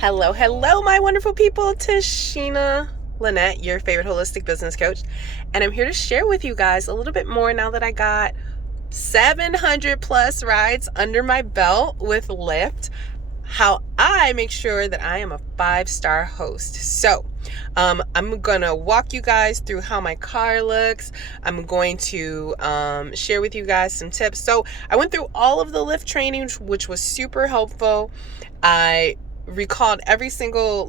Hello, hello, my wonderful people. Tashina Lynette, your favorite holistic business coach. And I'm here to share with you guys a little bit more now that I got 700 plus rides under my belt with Lyft, how I make sure that I am a 5-star host. So I'm gonna walk you guys through how my car looks. I'm going to share with you guys some tips. So I went through all of the Lyft training, which was super helpful. I recalled every single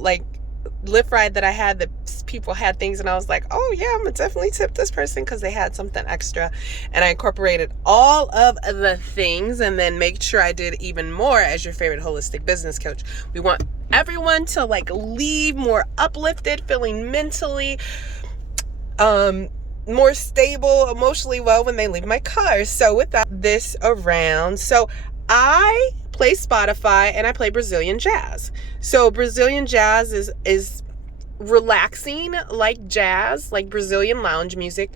Lyft ride that I had that people had things, and I was like, oh yeah, I'm gonna definitely tip this person because they had something extra. And I incorporated all of the things and then make sure I did even more as your favorite holistic business coach. We want everyone to leave more uplifted, feeling mentally more stable, emotionally well when they leave my car. So with this around, so I play Spotify and I play Brazilian jazz. So Brazilian jazz is relaxing like jazz, like Brazilian lounge music,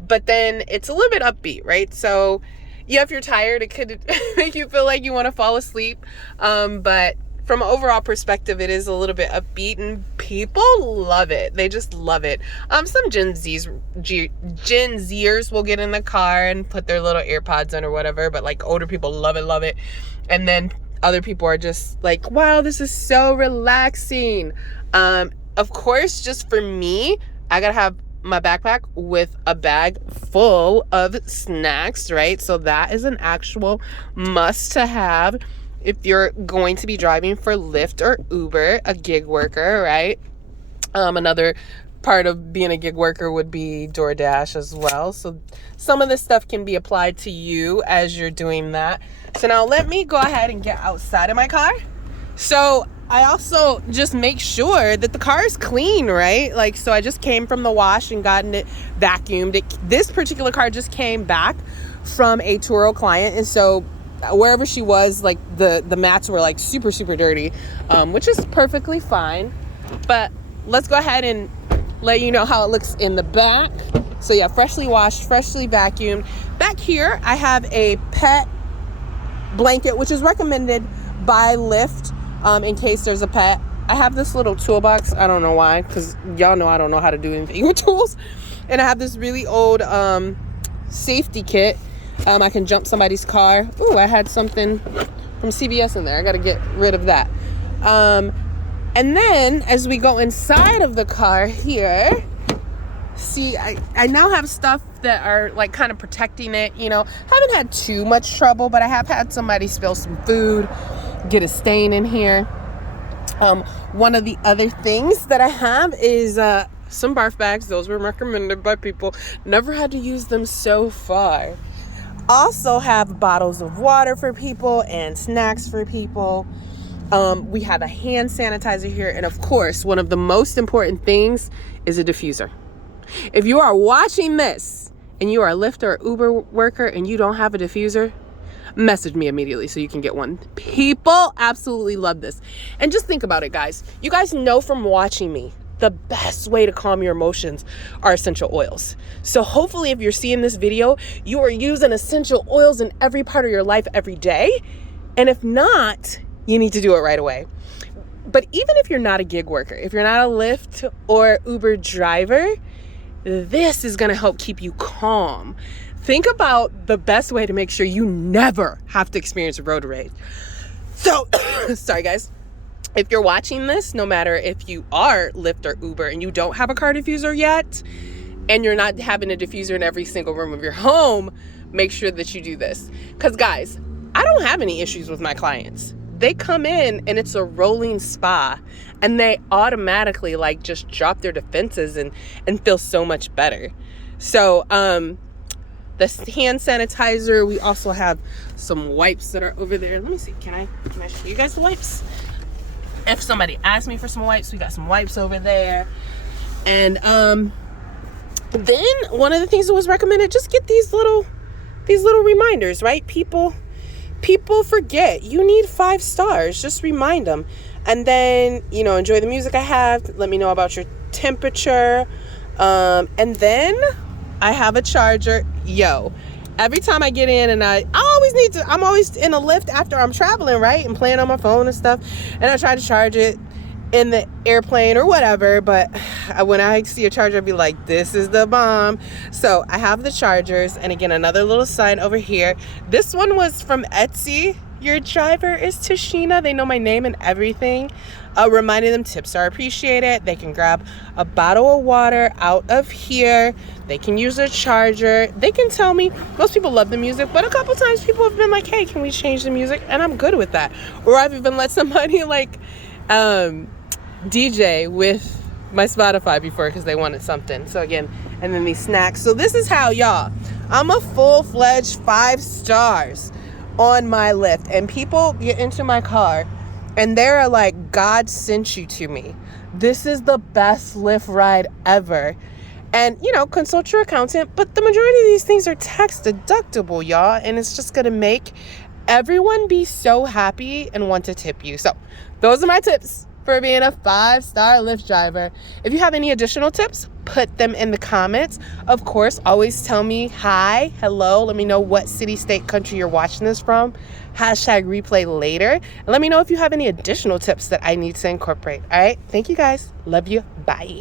but then it's a little bit upbeat, right? So yeah, if you're tired, it could make you feel like you want to fall asleep. But from an overall perspective, it is a little bit upbeat and people love it. They just love it. Some Gen Zers will get in the car and put their little AirPods on or whatever, but older people love it. And then other people are just like, wow, this is so relaxing. Of course, just for me, I gotta have my backpack with a bag full of snacks, right? So that is an actual must to have if you're going to be driving for Lyft or Uber, a gig worker, right? Another part of being a gig worker would be DoorDash as well. So some of this stuff can be applied to you as you're doing that. So now let me go ahead and get outside of my car. So I also just make sure that the car is clean, right? So I just came from the wash and gotten it vacuumed. This particular car just came back from a Turo client. And so wherever she was, the mats were super, super dirty, which is perfectly fine. But let's go ahead and let you know how it looks in the back. So yeah, freshly washed, freshly vacuumed. Back here, I have a pet blanket, which is recommended by Lyft in case there's a pet. I have this little toolbox. I don't know why, because y'all know I don't know how to do anything with tools. And I have this really old safety kit. I can jump somebody's car. Ooh, I had something from CVS in there. I got to get rid of that. And then as we go inside of the car here, see, I now have stuff that are kind of protecting it. Haven't had too much trouble, but I have had somebody spill some food, get a stain in here. One of the other things that I have is some barf bags. Those were recommended by people. Never had to use them so far. Also have bottles of water for people and snacks for people. We have a hand sanitizer here. And of course, one of the most important things is a diffuser. If you are watching this and you are a Lyft or Uber worker and you don't have a diffuser, message me immediately so you can get one. People absolutely love this. And just think about it, guys. You guys know from watching me, the best way to calm your emotions are essential oils. So hopefully if you're seeing this video, you are using essential oils in every part of your life every day. And if not, you need to do it right away. But even if you're not a gig worker, if you're not a Lyft or Uber driver, this is going to help keep you calm. Think about the best way to make sure you never have to experience a road rage. So, sorry guys. If you're watching this, no matter if you are Lyft or Uber and you don't have a car diffuser yet, and you're not having a diffuser in every single room of your home, make sure that you do this. Because guys, I don't have any issues with my clients. They come in and it's a rolling spa and they automatically just drop their defenses and feel so much better. So the hand sanitizer, we also have some wipes that are over there. Let me see, can I show you guys the wipes? If somebody asks me for some wipes, we got some wipes over there. And then one of the things that was recommended, just get these little reminders, right? People forget. You need 5 stars. Just remind them. And then, enjoy the music I have. Let me know about your temperature. And then I have a charger. Every time I get in and I'm always in a Lyft after I'm traveling, right? And playing on my phone and stuff. And I try to charge it. in the airplane or whatever, but when I see a charger, I'd be like, this is the bomb. So I have the chargers, and again, another little sign over here. This one was from Etsy. Your driver is Tashina. They know my name and everything. Reminding them tips are appreciated. They can grab a bottle of water out of here. They can use a charger. They can tell me. Most people love the music, but a couple times people have been like, hey, can we change the music? And I'm good with that. Or I've even let somebody like DJ with my Spotify before because they wanted something. So again, and then these snacks. So this is how, y'all, I'm a full-fledged 5 stars on my Lyft, and people get into my car and they're like, God sent you to me. This is the best Lyft ride ever. And, you know, consult your accountant, but the majority of these things are tax deductible, y'all, and it's just gonna make everyone be so happy and want to tip you. So those are my tips for being a 5-star Lyft driver. If you have any additional tips, put them in the comments. Of course, always tell me hi, hello. Let me know what city, state, country you're watching this from. Hashtag replay later. And let me know if you have any additional tips that I need to incorporate. All right. Thank you guys. Love you. Bye.